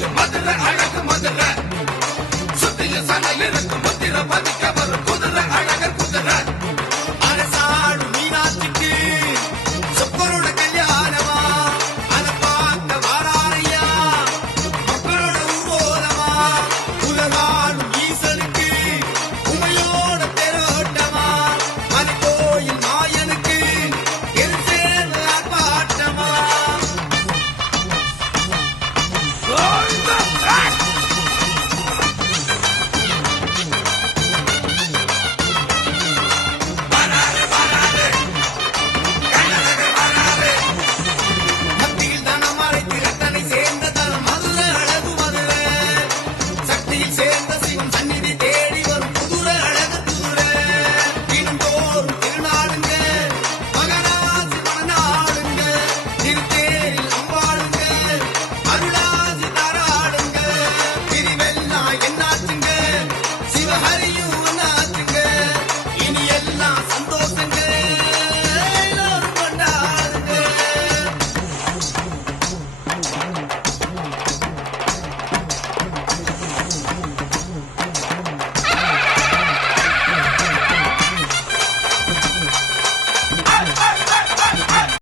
அழகு மதுரை அழகு மதுரை. சுத்திய சன இருக்கு முத்திர பதிக்க